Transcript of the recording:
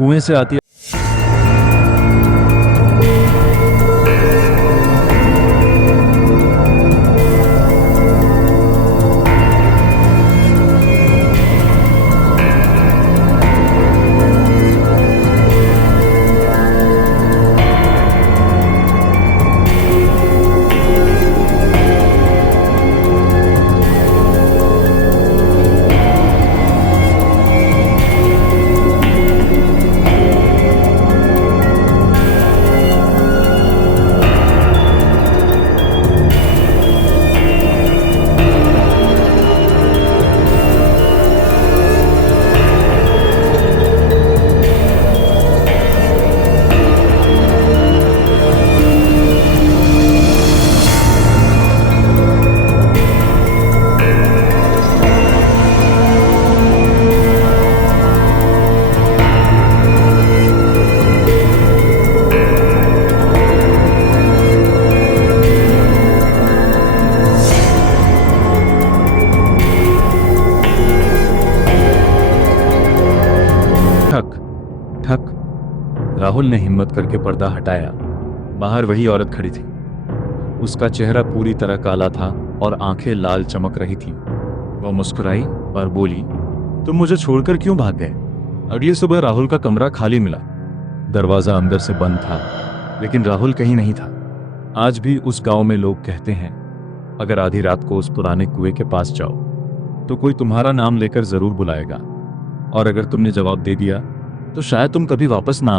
कुएं से आती ठक ठक। राहुल ने हिम्मत करके पर्दा हटाया। बाहर वही औरत खड़ी थी। उसका चेहरा पूरी तरह काला था और आंखें लाल चमक रही थी। वह मुस्कुराई और बोली, तुम मुझे छोड़कर क्यों भाग गए? अगली सुबह राहुल का कमरा खाली मिला। दरवाजा अंदर से बंद था, लेकिन राहुल कहीं नहीं था। आज भी उस गांव में लोग कहते हैं, अगर आधी रात को उस पुराने कुएं के पास जाओ तो कोई तुम्हारा नाम लेकर जरूर बुलाएगा, और अगर तुमने जवाब दे दिया तो शायद तुम कभी वापस ना